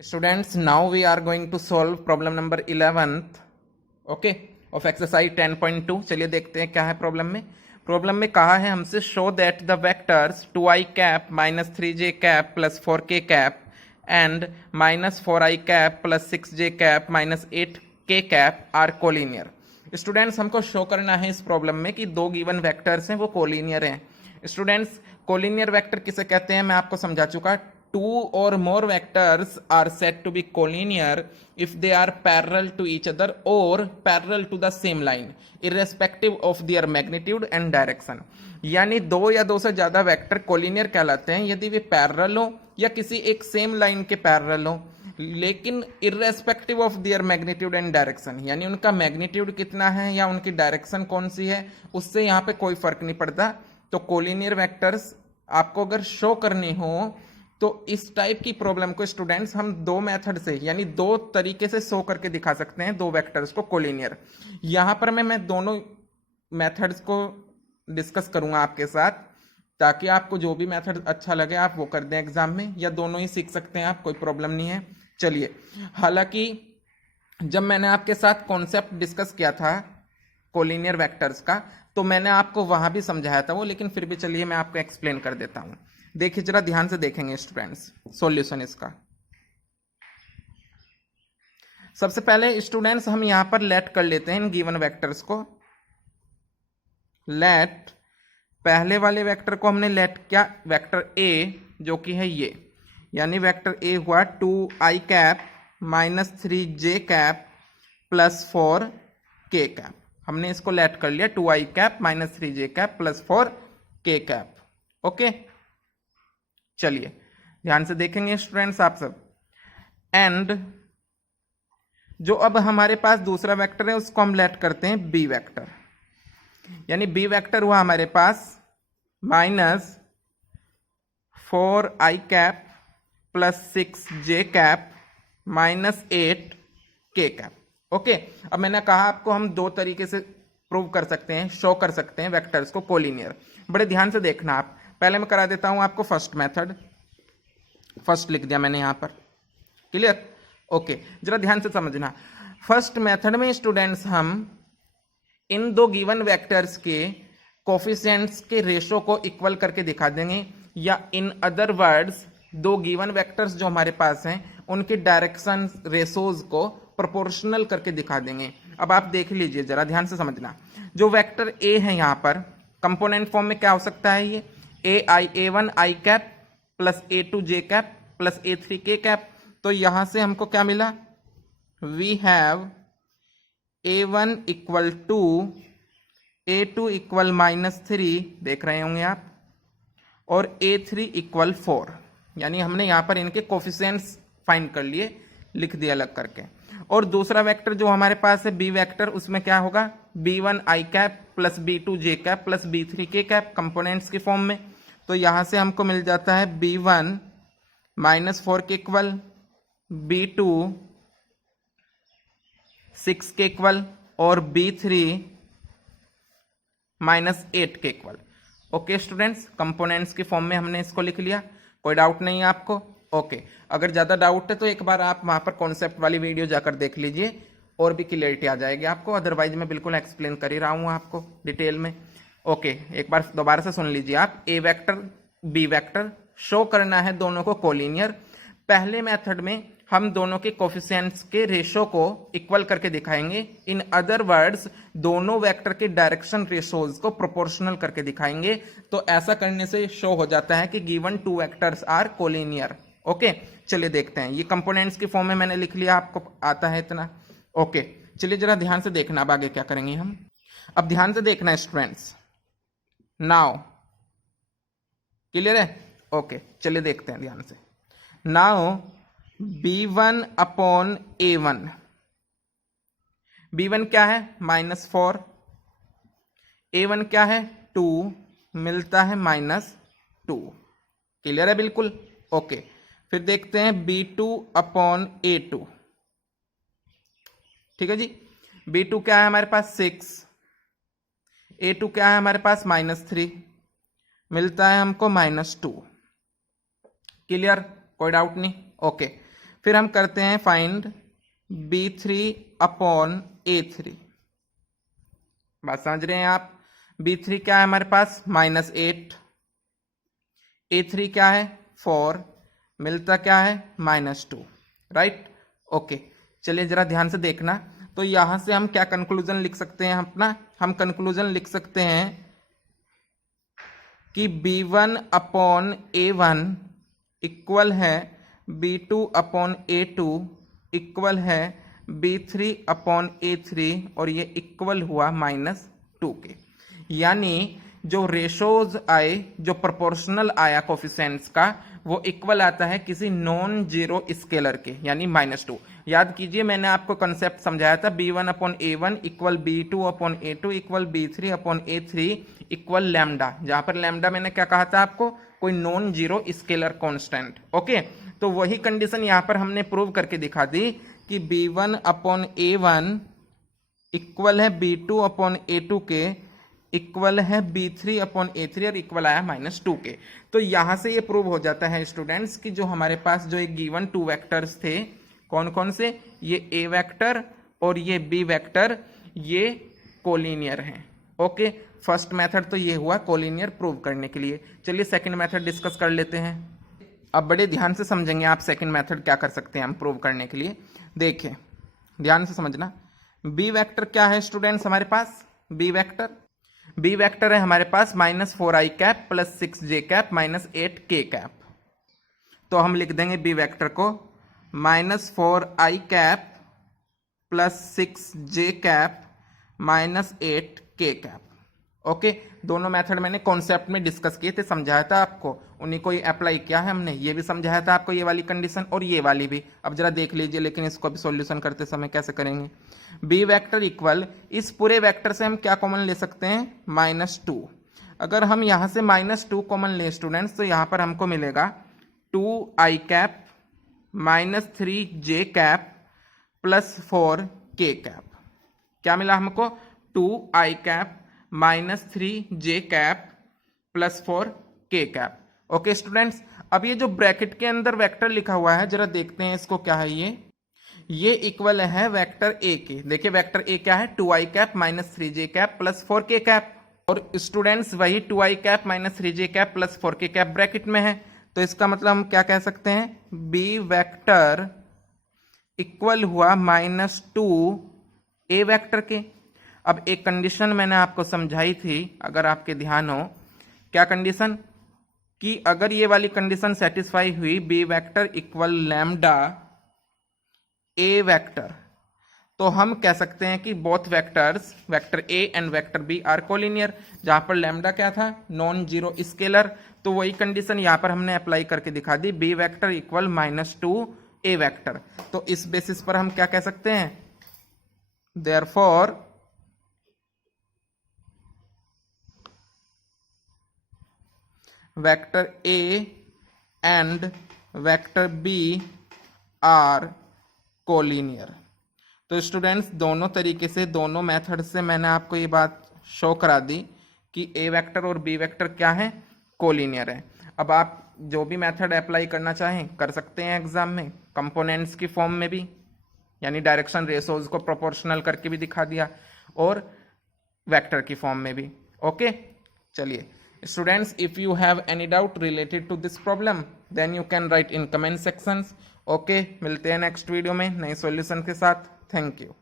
Students, now we are going to solve problem number 11th, okay, of exercise 10.2. चलिए देखते हैं क्या है प्रॉब्लम में कहा है हमसे show that the vectors 2i cap minus 3j cap plus 4k cap and minus 4i cap plus 6j cap minus 8k cap are collinear. Students, हमको शो करना है इस प्रॉब्लम में कि दो गिवन वेक्टर्स हैं वो कोलिनियर हैं। स्टूडेंट्स, कोलिनियर वेक्टर किसे कहते हैं मैं आपको समझा चुका। Two or more vectors are said to be collinear if they are parallel to each other or parallel to the same line, irrespective of their magnitude and direction। यानी दो या दो से ज्यादा वेक्टर कोलिनियर कहलाते हैं यदि वे पैरेलल हो या किसी एक सेम लाइन के पैरेलल हो, लेकिन irrespective of their magnitude and direction, यानी उनका मैग्नीट्यूड कितना है या उनकी डायरेक्शन कौन सी है उससे यहाँ पे कोई फर्क नहीं पड़ता। तो कोलिनियर वेक्टर्स आपको अगर शो करनी हो तो इस टाइप की प्रॉब्लम को स्टूडेंट्स हम दो मेथड से यानी दो तरीके से शो करके दिखा सकते हैं दो वेक्टर्स को कोलिनियर। यहां पर मैं दोनों मेथड्स को डिस्कस करूंगा आपके साथ ताकि आपको जो भी मेथड अच्छा लगे आप वो कर दें एग्जाम में, या दोनों ही सीख सकते हैं आप, कोई प्रॉब्लम नहीं है। चलिए, हालांकि जब मैंने आपके साथ कॉन्सेप्ट डिस्कस किया था कोलिनियर वेक्टर्स का तो मैंने आपको वहां भी समझाया था वो, लेकिन फिर भी चलिए मैं आपको एक्सप्लेन कर देता हूं। देखिए जरा ध्यान से देखेंगे स्टूडेंट्स सॉल्यूशन इसका। सबसे पहले स्टूडेंट्स हम यहां पर लेट कर लेते हैं इन गिवन वेक्टर्स को। लेट पहले वाले वेक्टर को हमने लेट क्या, वेक्टर ए जो कि है ये, यानी वेक्टर ए हुआ 2i cap minus 3j cap plus 4k cap. हमने इसको लेट कर लिया 2i cap minus 3j cap plus 4k cap. Okay, चलिए ध्यान से देखेंगे स्टूडेंट्स आप सब। एंड जो अब हमारे पास दूसरा वेक्टर है उसको हम लेट करते हैं बी वेक्टर, यानी बी वेक्टर हुआ हमारे पास minus 4i cap plus 6j cap minus 8k cap. Okay, अब मैंने कहा आपको हम दो तरीके से प्रूव कर सकते हैं, शो कर सकते हैं वेक्टर्स को कोलिनियर। बड़े ध्यान से देखना आप, पहले मैं करा देता हूं आपको फर्स्ट मेथड। फर्स्ट लिख दिया मैंने यहां पर, क्लियर। ओके, जरा ध्यान से समझना। फर्स्ट मेथड में स्टूडेंट्स हम इन दो गिवन वेक्टर्स के कोफिशिएंट्स के रेशो को इक्वल करके दिखा देंगे, या इन अदर वर्ड्स दो गिवन वेक्टर्स जो हमारे पास हैं उनके डायरेक्शन रेशोज को प्रोपोर्शनल करके दिखा देंगे। अब आप देख लीजिए जरा ध्यान से समझना। जो वेक्टर ए है यहां पर कंपोनेंट फॉर्म में क्या हो सकता है, ये a1i cap plus a2j cap plus a3k cap. तो यहां से हमको क्या मिला, we have a1 equal to a2 equal minus 3, देख रहे होंगे आप, और a3 इक्वल 4, यानी हमने यहां पर इनके कोफिशिएंट्स फाइंड कर लिए, लिख दिया अलग करके। और दूसरा वेक्टर जो हमारे पास है बी वेक्टर, उसमें क्या होगा, b1i cap plus b2j cap plus b3k cap components के फॉर्म में। तो यहां से हमको मिल जाता है b1 minus 4k equal, b2 6k equal और b3 minus 8k equal. Okay students, components के फॉर्म में हमने इसको लिख लिया। कोई डाउट नहीं है आपको? ओके, अगर ज्यादा डाउट है तो एक बार आप वहां पर कॉन्सेप्ट वाली वीडियो जाकर देख लीजिए और भी क्लियरिटी आ जाएगी आपको, अदरवाइज मैं बिल्कुल एक्सप्लेन कर ही रहा हूं आपको डिटेल में। ओके, एक बार दोबारा से सुन लीजिए आप। ए वेक्टर बी वेक्टर शो करना है दोनों को कोलिनियर। पहले मेथड में हम दोनों के कोफिशिएंट्स के रेशो को इक्वल करके दिखाएंगे, इन अदर वर्ड्स दोनों वेक्टर के डायरेक्शन रेशोज को प्रोपोर्शनल करके दिखाएंगे। तो ऐसा करने से शो हो जाता है कि given two vectors are collinear. Okay, चलिए देखते हैं। ये कंपोनेंट्स के फॉर्म में मैंने लिख लिया, आपको आता है इतना। ओके, चलिए जरा ध्यान से देखना अब आगे क्या करेंगे हम। अब ध्यान से देखना स्टूडेंट्स, नाउ क्लियर है? ओके, चलिए देखते हैं ध्यान से। Now b1 upon a1, b1 क्या है -4, a1 क्या है 2, मिलता है -2, क्लियर है बिल्कुल। ओके, फिर देखते हैं b2 अपॉन a2, ठीक है जी। b2 क्या है हमारे पास 6, a2 क्या है हमारे पास -3, मिलता है हमको -2, क्लियर, कोई डाउट नहीं। ओके, फिर हम करते हैं फाइंड B3/A3। बात समझ रहे हैं आप? B3 क्या है हमारे पास? -8, A3 क्या है? 4, मिलता क्या है? -2, राइट? ओके, चलिए जरा ध्यान से देखना। तो यहां से हम क्या कंक्लूजन लिख सकते हैं अपना? हम कंक्लूजन लिख सकते हैं कि B1/A1 इक्वल है B2/A2 इक्वल है B3/A3 और ये इक्वल हुआ -2 के। यानी जो रेशोज आए, जो प्रोपोर्शनल आया कोफिशिएंट्स का, वो इक्वल आता है किसी नॉन जीरो स्केलर के, यानी -2। याद कीजिए मैंने आपको कंसेप्ट समझाया था, B1/A1 equal B2/A2 equal B3/A3 equal lambda. जहां पर लैम्डा मैंने क्या कहा था आपको? कोई non zero scalar constant. Okay, तो वही कंडीशन यहां पर हमने प्रूव करके दिखा दी कि B1/A1 इक्वल है B2/A2 के, इक्वल है B3/A3 और इक्वल आया -2 के। तो यहां से ये प्रूव हो जाता है स्टूडेंट्स कि जो हमारे पास जो एक गिवन 2 वेक्टर्स थे, कौन कौन से? ये A वेक्टर और ये B वेक्टर, ये कोलिनियर हैं। ओके, फर्स्ट मेथड तो ये हुआ कोलिनियर प्रूव करने के लिए। चलिए सेकंड मेथड डिस्कस कर लेते हैं। अब बड़े ध्यान से समझेंगे आप सेकंड मेथड क्या कर सकते हैं हम प्रूव करने के लिए। देखिए ध्यान से समझना। B वेक्टर क्या है स्टूडेंट्स हमारे पास? B वेक्टर है हमारे पास -4i cap plus 6j cap minus 8k cap. तो हम लिख देंगे B वेक्टर को -4i cap plus 6j cap minus 8k cap. Okay, दोनों मेथड मैंने कॉन्सेप्ट में डिस्कस किए थे, समझाया था आपको, उन्हीं को ही अप्लाई किया है हमने। ये भी समझाया था आपको, ये वाली कंडीशन और ये वाली भी। अब जरा देख लीजिए, लेकिन इसको भी सॉल्यूशन करते समय कैसे करेंगे। B वेक्टर इक्वल, इस पूरे वेक्टर से हम क्या कॉमन ले सकते हैं? -2। अगर हम यहां से -2 कॉमन ले स्टूडेंट्स, तो यहां पर हमको मिलेगा 2i cap -3j cap plus 4k cap. क्या मिला हमको? 2i cap -3j cap plus 4k cap. Okay students, अब ये जो ब्रैकेट के अंदर वेक्टर लिखा हुआ है, जरा देखते हैं इसको क्या है। ये इक्वल है वेक्टर ए के। देखिए वेक्टर ए क्या है? 2i cap -3j cap plus 4k cap. और स्टूडेंट्स वही 2i cap -3j cap plus 4k cap bracket में है। तो इसका मतलब हम क्या कह सकते हैं? B वेक्टर इक्वल हुआ -2 A वेक्टर के। अब एक कंडीशन मैंने आपको समझाई थी, अगर आपके ध्यान हो। क्या कंडीशन? कि अगर ये वाली कंडीशन सेटिस्फाई हुई, B vector equal lambda A vector, तो हम कह सकते हैं कि both vectors, vector A and vector B are collinear. जहां पर लैम्डा क्या था? Non zero scalar. तो वही कंडीशन यहां पर हमने अप्लाई करके दिखा दी, B vector equal -2 A vector. तो इस बेसिस पर हम क्या कह सकते हैं? Therefore vector A and vector B are collinear. तो स्टूडेंट्स दोनों तरीके से, दोनों मेथड से मैंने आपको ये बात शो करा दी कि A वेक्टर और B वेक्टर क्या है? कोलिनियर है। अब आप जो भी मेथड अप्लाई करना चाहें कर सकते हैं एग्जाम में, कंपोनेंट्स की फॉर्म में भी, यानी डायरेक्शन रेशोज को प्रोपोर्शनल करके भी दिखा दिया, और वेक्टर की फॉर्म में भी। ओके, चलिए students, if you have any doubt related to this problem then you can write in comment sections. Okay, मिलते हैं नेक्स्ट वीडियो में नए सॉल्यूशन के साथ। Thank you.